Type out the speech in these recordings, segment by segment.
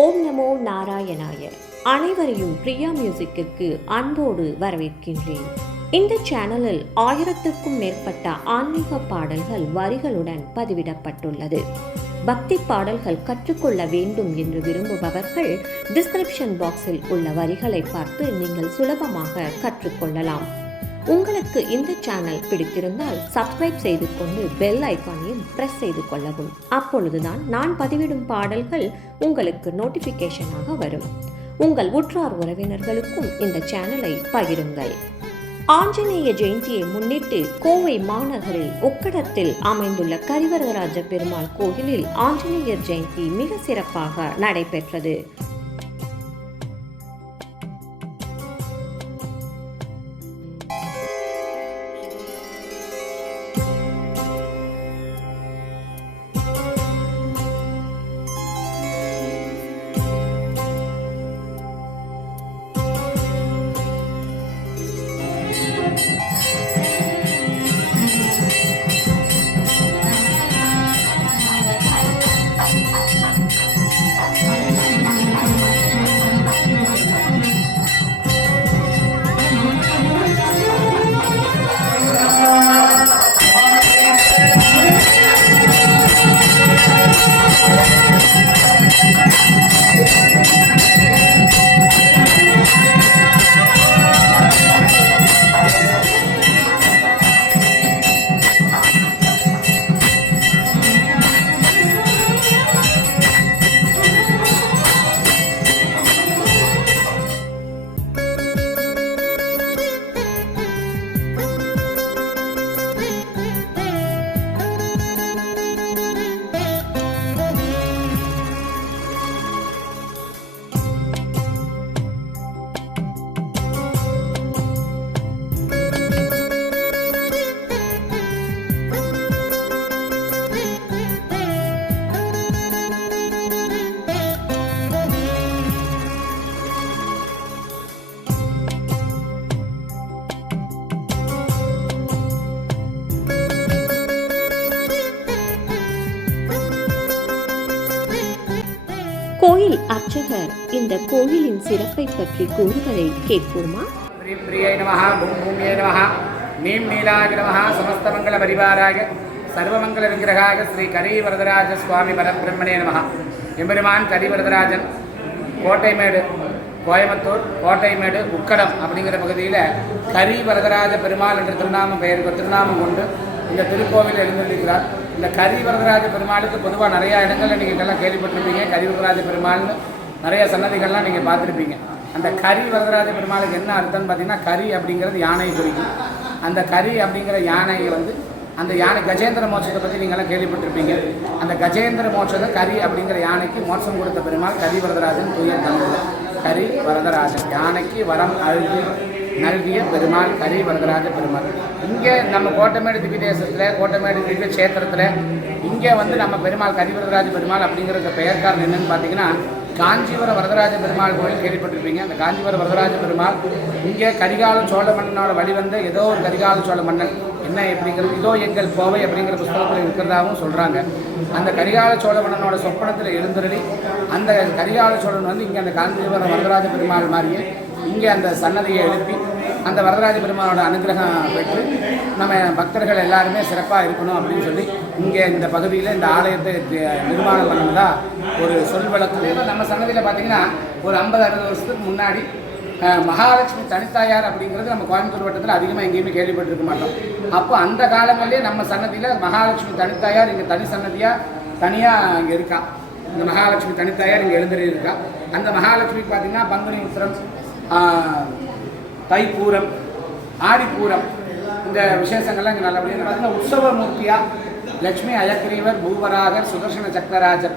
ஓம் நமோ நாராயணாய. அனைவரையும் பிரியா மியூசிக்கிற்கு அன்போடு வரவேற்கின்றேன். இந்த சேனலில் 1000க்கும் மேற்பட்ட ஆன்மீக பாடல்கள் வரிகளுடன் பதிவிடப்பட்டுள்ளது. பக்தி பாடல்கள் கற்றுக்கொள்ள வேண்டும் என்று விரும்புபவர்கள் டிஸ்கிரிப்ஷன் பாக்ஸில் உள்ள வரிகளை பார்த்து நீங்கள் சுலபமாக கற்றுக்கொள்ளலாம். உங்களுக்கு இந்த சேனல் பிடித்திருந்தால் சப்ஸ்கிரைப் செய்து கொண்டு பெல் ஐக்கானையும் பிரஸ் செய்து கொள்ளவும். அப்பொழுதுதான் நான் பதிவிடும் பாடல்கள் உங்களுக்கு நோட்டிஃபிகேஷனாக வரும். உங்கள் உற்றார் உறவினர்களுக்கும் இந்த சேனலை பகிருங்கள். ஆஞ்சநேய ஜெயந்தியை முன்னிட்டு கோவை மாநகரில் உக்கடத்தில் அமைந்துள்ள கரிவரதராஜ பெருமாள் கோயிலில் ஆஞ்சநேயர் ஜெயந்தி மிக சிறப்பாக நடைபெற்றது. கோயில் அர்ச்சகர் இந்த கோயிலின் சிறப்பை பற்றி கூறுவதை கேட்போமா? பிரியை நமஹ பூமியே நமஹ நீம் நீலாய நமஹ சமஸ்தமங்கல பரிவாராக சர்வமங்கல விக்கிரகாக ஸ்ரீ கரிவரதராஜ சுவாமி பரபிரம்மணே நமஹ. எம்பெருமான் கரிவரதராஜன் கோட்டைமேடு, கோயம்புத்தூர் கோட்டைமேடு உக்கடம் அப்படிங்கிற பகுதியில் கரிவரதராஜ பெருமாள் என்ற திருநாமம் கொண்டு இந்த திருக்கோவில் எழுந்திருக்கிறார். இந்த கரிவரதராஜ பெருமாளுக்கு பொதுவாக நிறையா இடங்களில் நீங்கள் கேள்விப்பட்டிருப்பீங்க. கரிவரதராஜ பெருமாள்னு நிறைய சன்னதிகள்லாம் நீங்கள் பார்த்துருப்பீங்க. அந்த கரிவரதராஜ பெருமாளுக்கு என்ன அர்த்தம்னு பார்த்தீங்கன்னா, கரி அப்படிங்கிறது யானையை குறிக்கும். அந்த கரி அப்படிங்கிற யானையை அந்த யானை கஜேந்திர மோட்சத்தை பற்றி நீங்கள்லாம் கேள்விப்பட்டிருப்பீங்க. அந்த கஜேந்திர மோட்சத்தை கரி அப்படிங்கிற யானைக்கு மோட்சம் கொடுத்த பெருமாள் கரிவரதராஜன் தூய தமிழ். கரி வரதராஜன் யானைக்கு வரம் நல்கிய பெருமாள் கரிவரதராஜ பெருமாள். இங்கே நம்ம கோட்டமேடு திவ்ய தேசத்தில், கோட்டமேடு திவ்ய கஷேத்திரத்தில் இங்கே நம்ம பெருமாள் கரிவரதராஜ பெருமாள் அப்படிங்கிற பெயர்காரன் என்னன்னு பார்த்தீங்கன்னா, காஞ்சிபுர வரதராஜ பெருமாள் கோயில் கேள்விப்பட்டிருப்பீங்க. அந்த காஞ்சிபுர வரதராஜ பெருமாள் இங்கே கரிகால சோழ மன்னனோட வழிவந்த ஏதோ ஒரு கரிகால சோழ மன்னன் என்ன எப்படிங்கிறது இதோ எங்கள் கோவை அப்படிங்கிற புஸ்தகத்தில் இருக்கிறதாகவும் சொல்கிறாங்க. அந்த கரிகால சோழ மன்னனோட சொப்பனத்தில் எழுந்தருளி அந்த கரிகால சோழன் இங்கே அந்த காஞ்சிபுர வரதராஜ பெருமாள் மாதிரியே இங்கே அந்த சன்னதியை எழுப்பி அந்த வரதராஜ பெருமானோட அனுகிரகம் பெற்று நம்ம பக்தர்கள் எல்லாருமே சிறப்பாக இருக்கணும் அப்படின்னு சொல்லி இங்கே இந்த பகுதியில் இந்த ஆலயத்தை நிர்மாணம் பண்ணதா ஒரு சொல் வழக்கு. நம்ம சன்னதியில் பார்த்திங்கன்னா ஒரு 50-60 வருஷத்துக்கு முன்னாடி மகாலட்சுமி தனித்தாயார் அப்படிங்கிறது நம்ம கோயம்புத்தூர் வட்டத்தில் அதிகமாக எங்கேயுமே கேள்விப்பட்டிருக்க மாட்டோம். அப்போ அந்த காலங்களிலே நம்ம சன்னதியில் மகாலட்சுமி தனித்தாயார் இங்கே தனி சன்னதியாக தனியாக இங்கே இருக்கா. இந்த மகாலட்சுமி தனித்தாயார் இங்கே எழுந்தறி இருக்கா. அந்த மகாலட்சுமிக்கு பார்த்திங்கன்னா பங்குனி உத்திரம், தைப்பூரம், ஆடிப்பூரம் இந்த விசேஷங்கள்லாம் இங்கே நல்லபடியாக பார்த்தீங்கன்னா உற்சவ மூர்த்தியாக லக்ஷ்மி அயக்ரீவர் பூவராகர் சுதர்சன சக்கரராஜர்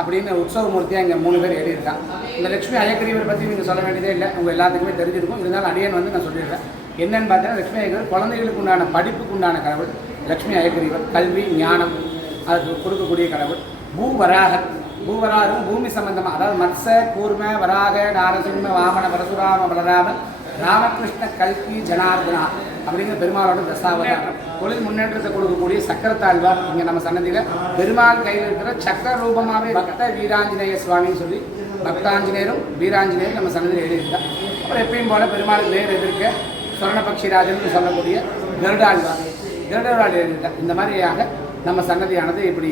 அப்படின்னு உற்சவ மூர்த்தியாக இங்கே 3 பேர் எழுதியிருக்காங்க. இந்த லக்ஷ்மி அயக்ரீவர் பற்றி நீங்கள் சொல்ல வேண்டியதே இல்லை, உங்கள் எல்லாத்துக்குமே தெரிஞ்சிருக்கும். இருந்தாலும் அடியன் நான் சொல்லிடுறேன். என்னென்னு பார்த்தீங்கன்னா, லக்ஷ்மி அயக்ரீவர் குழந்தைகளுக்கு உண்டான படிப்புக்கு உண்டான கடவுள் லக்ஷ்மி அயக்ரீவர். கல்வி ஞானம் அதுக்கு கொடுக்கக்கூடிய கடவுள். பூவராகர், பூவராகம் பூமி சம்பந்தமாக, அதாவது மத்ச கூர்ம வராக நாரசிம்ம வாமன பரசுராம பலராம ராமகிருஷ்ண கல்கி ஜனார்தனா அப்படிங்கிற பெருமாளோட தசாவதாரம். தொழில் முன்னேற்றத்தை கொடுக்கக்கூடிய சக்கரத்தாழ்வார் இங்கே நம்ம சன்னதியில் பெருமாள் கையில் இருக்கிற சக்கர ரூபமாகவே பக்த வீராஞ்சநேய சுவாமின்னு சொல்லி பக்தாஞ்சநேயரும் வீராஞ்சநேயரும் நம்ம சன்னதியில் எழுதியிருக்கார். அப்புறம் எப்பயும் போல பெருமாளுக்கு நேர் எதிர்க்க சொர்ணபக்ஷிராஜன் சொல்லக்கூடிய கருடாழ்வார் எழுதியிருக்கார். இந்த மாதிரியாக நம்ம சன்னதியானது இப்படி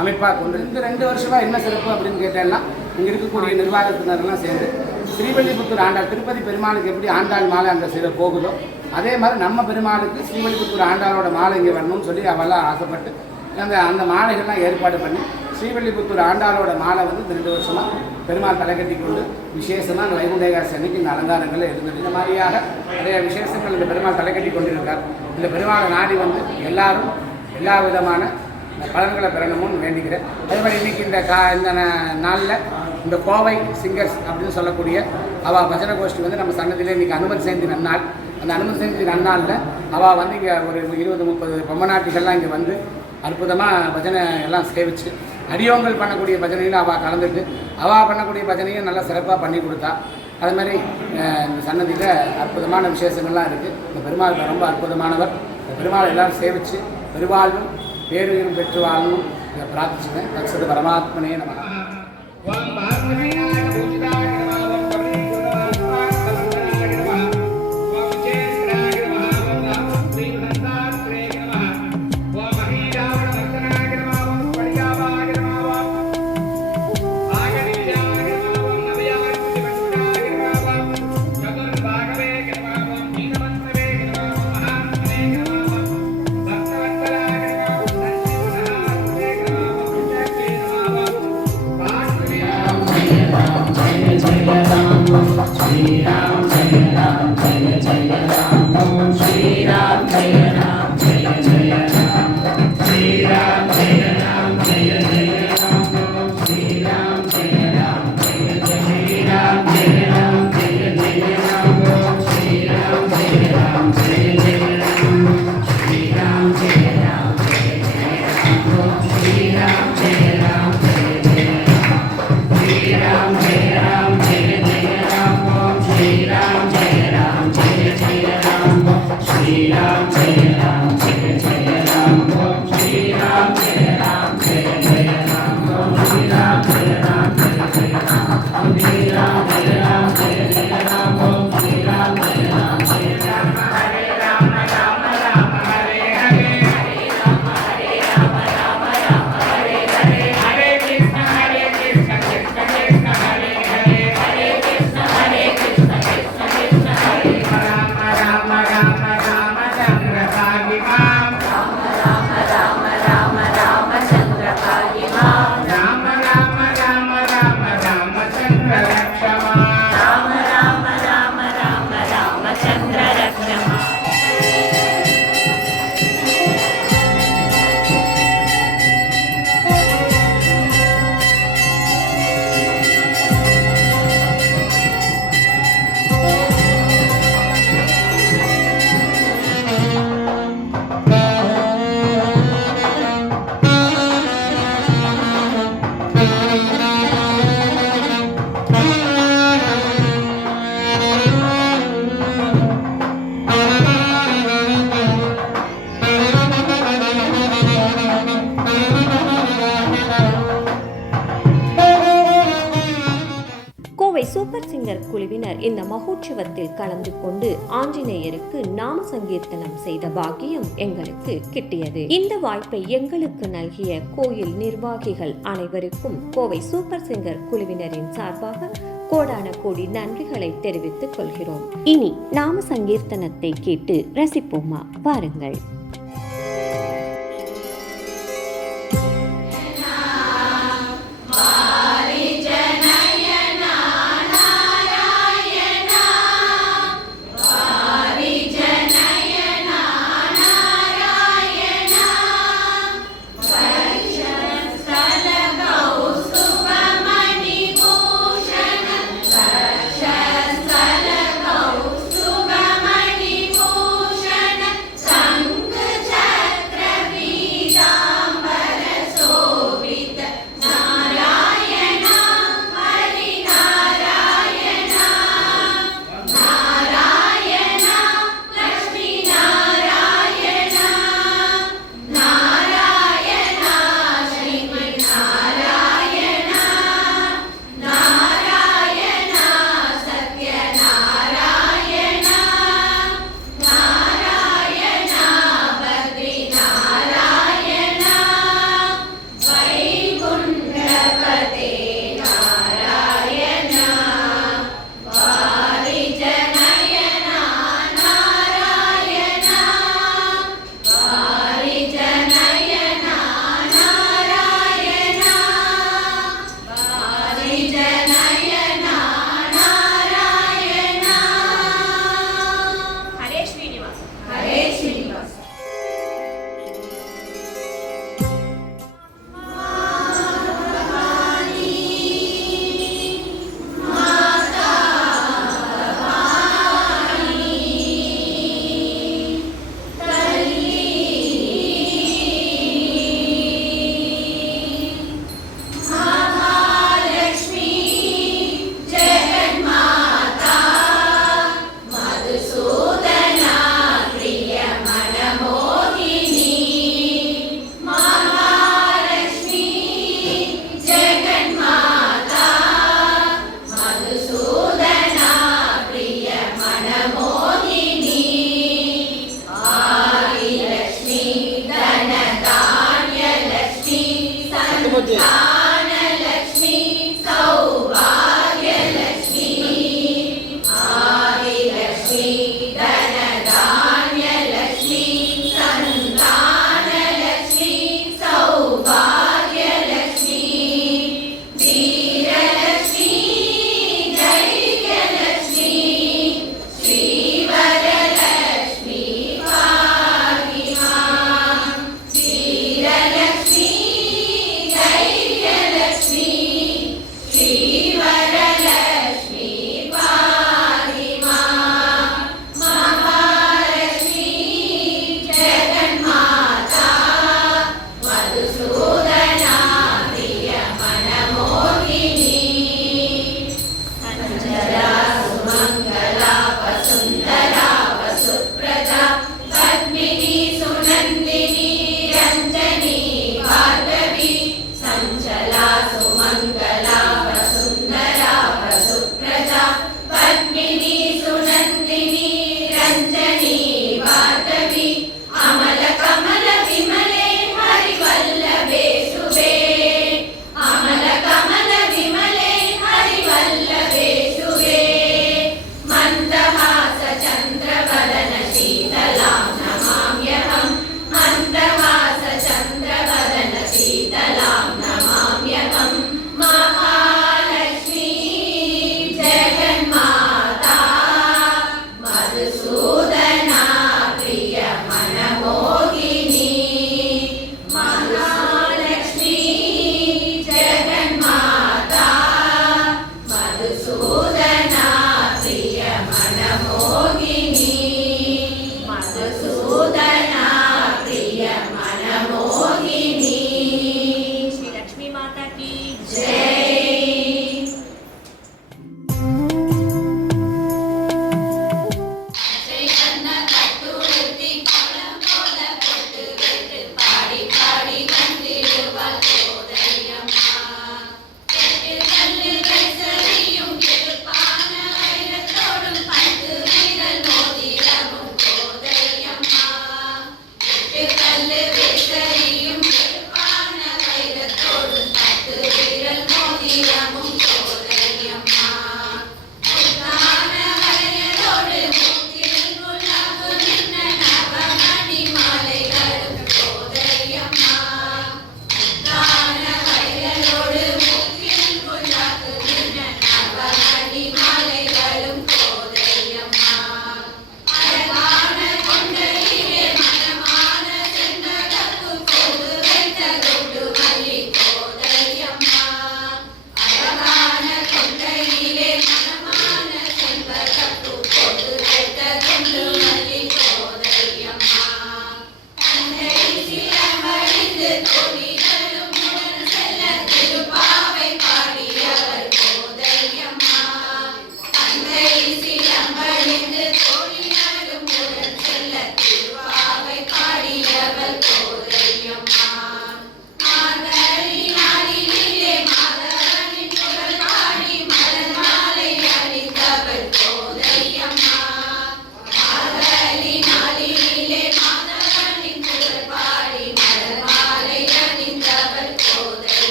அமைப்பாக கொண்டு இந்த 2 வருஷமாக என்ன சிறப்பு அப்படின்னு கேட்டேன்னா, இங்கே இருக்கக்கூடிய நிர்வாகத்தினரெல்லாம் சேர்ந்து ஸ்ரீவல்லிபுத்தூர் ஆண்டாள் திருப்பதி பெருமாளுக்கு எப்படி ஆண்டாள் மாலை அங்கே செய்ய போகுதோ அதே மாதிரி நம்ம பெருமாளுக்கு ஸ்ரீவல்லிபுத்தூர் ஆண்டாளோட மாலை இங்கே வரணும்னு சொல்லி அவெல்லாம் ஆசைப்பட்டு அந்த மாலைகள்லாம் ஏற்பாடு பண்ணி ஸ்ரீவல்லிபுத்தூர் ஆண்டாளோட மாலை வந்து 2 வருஷமாக பெருமாள் தலைக்கட்டி கொண்டு விசேஷமாக அந்த வைகுண்ட ஏகாதசி அன்னைக்கு இந்த அலங்காரங்கள் இருந்தது. இந்த மாதிரியாக நிறைய விசேஷங்கள் இந்த பெருமாள் தலைக்கட்டி கொண்டிருக்கார். இந்த பெருமாளை நாடி வந்து எல்லாரும் எல்லா விதமான பலன்களை பெறணும்னு வேண்டிக்கிறேன். அதே மாதிரி இன்றைக்கி இந்த நாளில் இந்த கோவை சிங்கர்ஸ் அப்படின்னு சொல்லக்கூடிய அவள் பஜனை கோஷ்டி வந்து நம்ம சன்னதியில் இன்றைக்கி அனுமதி ஜெயந்தி நன்னாள். அந்த அனுமதி ஜெயந்தி நன்னாளில் அவள் வந்து இங்கே ஒரு 20-30 பொம்மநாட்டிகள்லாம் இங்கே வந்து அற்புதமாக பஜனை எல்லாம் சேவிச்சு அடியோங்கள் பண்ணக்கூடிய பஜனையில் அவள் கலந்துட்டு அவள் பண்ணக்கூடிய பஜனையும் நல்லா சிறப்பாக பண்ணி கொடுத்தா. அது மாதிரி இந்த சன்னதியில் அற்புதமான விசேஷங்கள்லாம் இருக்குது. இந்த பெருமாள் ரொம்ப அற்புதமானவர். இந்த பெருமாள் எல்லோரும் சேவிச்சு பெருவாழ்வும் பேருயிரும் பெற்று வாழணும் இதை பிரார்த்திச்சுக்கேன். தட்சது பரமாத்மனே நம. சூப்பர் சிங்கர் குழுவினர் இந்த மகோற்சவத்தில் கலந்து கொண்டு ஆஞ்சநேயருக்கு நாம சங்கீர்த்தனம் செய்த பாக்கியம் எங்களுக்கு கிட்டியது. இந்த வாய்ப்பை எங்களுக்கு நல்கிய கோயில் நிர்வாகிகள் அனைவருக்கும் கோவை சூப்பர் சிங்கர் குழுவினரின் சார்பாக கோடான கோடி நன்றிகளை தெரிவித்துக் கொள்கிறோம். இனி நாம சங்கீர்த்தனத்தை கேட்டு ரசிப்போமா? வாருங்கள். Sang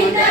இந்த